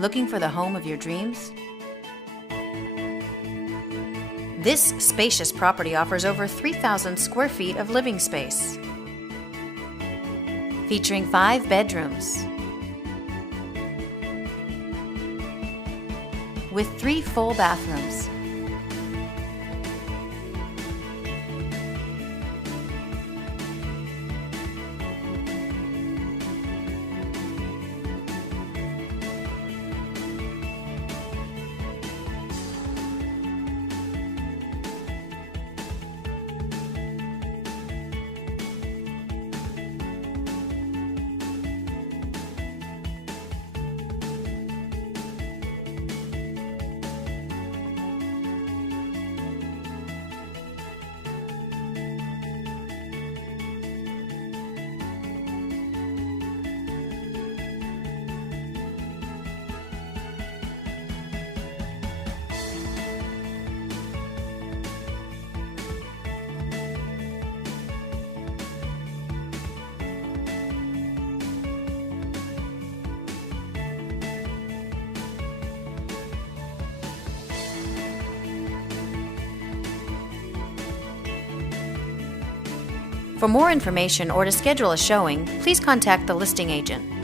Looking for the home of your dreams? This spacious property offers over 3,000 square feet of living space, featuring 5 bedrooms with 3 full bathrooms. For more information or to schedule a showing, please contact the listing agent.